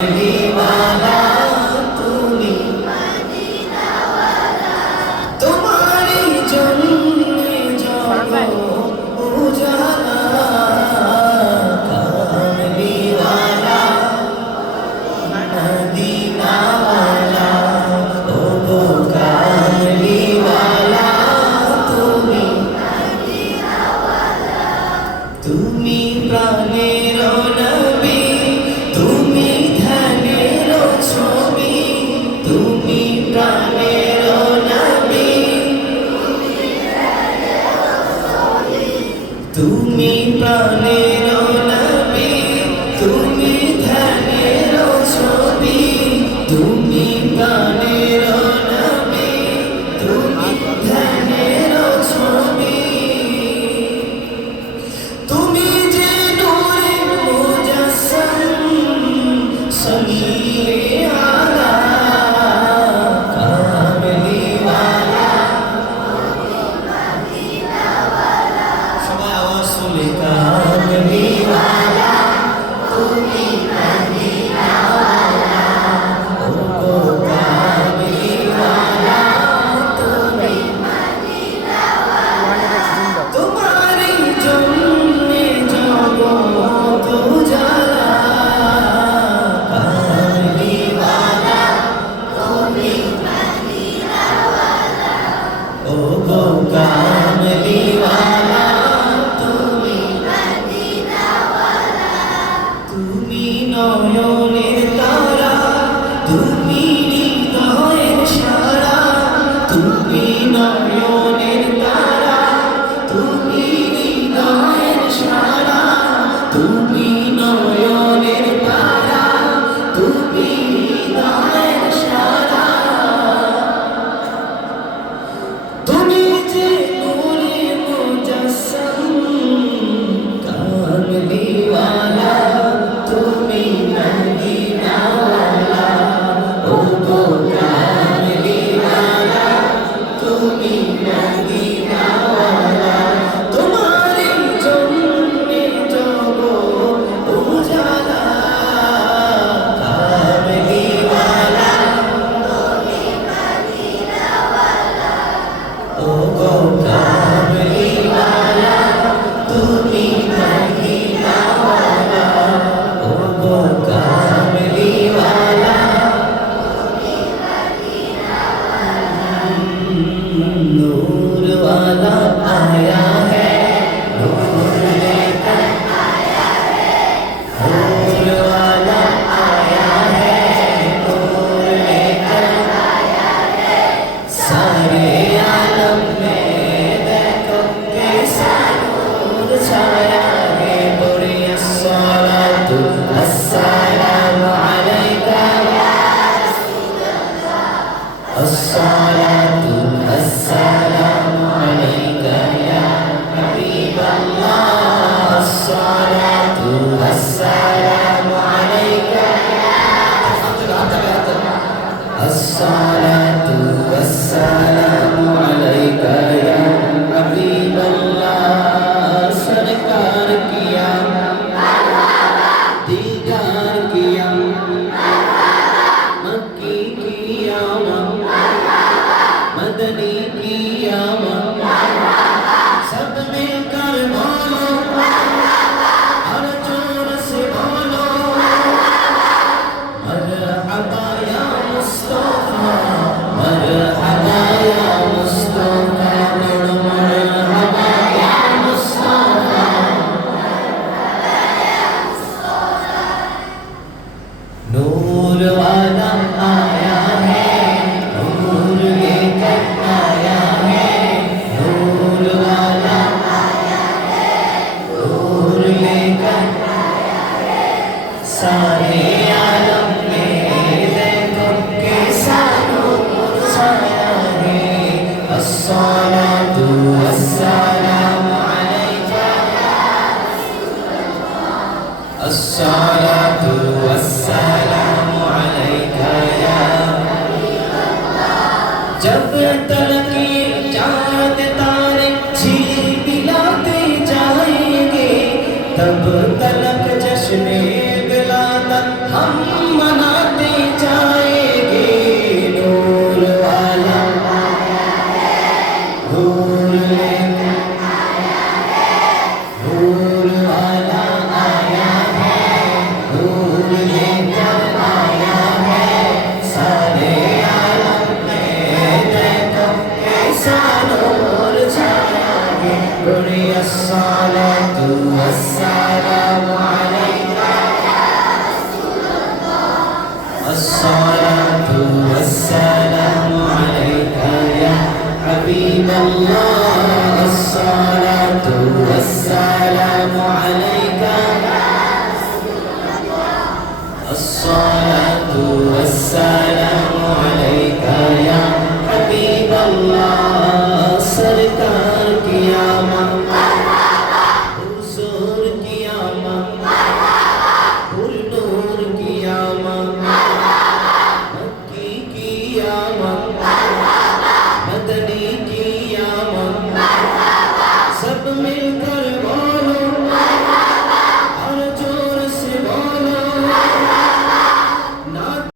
दीवाना তুমি তোমারই জন্যে জগৎ উজালা কামলিওয়ালা মদিনাওয়ালা ও গো কামলিওয়ালা তুমি তুমি প্রাণের নবী তুমি ধ্যানের ছবি তুমি প্রাণের নবী তুমি প্রাণের নবী তুমি ধ্যানের ছবি তুমি প্রাণের নবী তুমি ধ্যানের ছবি তুমি যে নূরে মুজাসসাম সল্লি আলা কামলিওয়ালা সবাই আওয়াজ তুলে কামলিওয়ালা তুমি মদিনাওয়ালা ও গো কামলিওয়ালা তুমি তোমারই জন্যে জগৎ উজালা কামলিওয়ালা তুমি ও গো কামলিওয়ালা তুমি তুমি নয়নের তারা তুমি হৃদয়ের সারা তুমি নয়নের তারা তুমি হৃদয়ের সারা তুমি নয়নের তারা তুমি হৃদয়ের সারা তুমি যে নূরে মুজাসসাম কামলিওয়ালা তুমি মদিনাওয়ালা ও গো কামলিওয়ালা তুমি মদিনাওয়ালা তোমারই জন্যে জগৎ উজালা কামলিওয়ালা ও গো কামলিওয়ালা তুমি মদিনাওয়ালা ও গো কামলিওয়ালা नूर वाला आया है नूर लेकर आया है नूर वाला आया है नूर लेकर आया है सारे आलम में देखो कैसा नूर छाया है बोले अस्सलातु अस्सलामु अलैका या रसूल अल्लाह अस्सलातु अस्सलामु अलैका या हबीब अल्लाह अस्सलातु अस्सलामु अलैका अस्सलातु अस्सलामु अलैका या हबीब अल्लाह सरकार किया दीदार किया मक्की किया मदनी किया सब मिलकर बोलो हर जोर से बोलो मरहबा या मुस्तफा मरहबा या मुस्तफा मरहबा या मुस्तफा नूर वाला आया है नूर लेकर आया है नूर वाला आया है नूर लेकर आया है सारे आलम में देखो कैसा नूर छाया है अस्सलातु वस्सलामु अलैका या रसूल अल्लाह अस्सलातु वस्सलामु अलैका या हबीब अल्लाह जब तलक ये चाँद तारे झिलमिलाते जाएंगे तब तलक जश्न विलादत हम الصلاة والسلام عليك يا حبيب الله الصلاة والسلام عليك الصلاة والسلام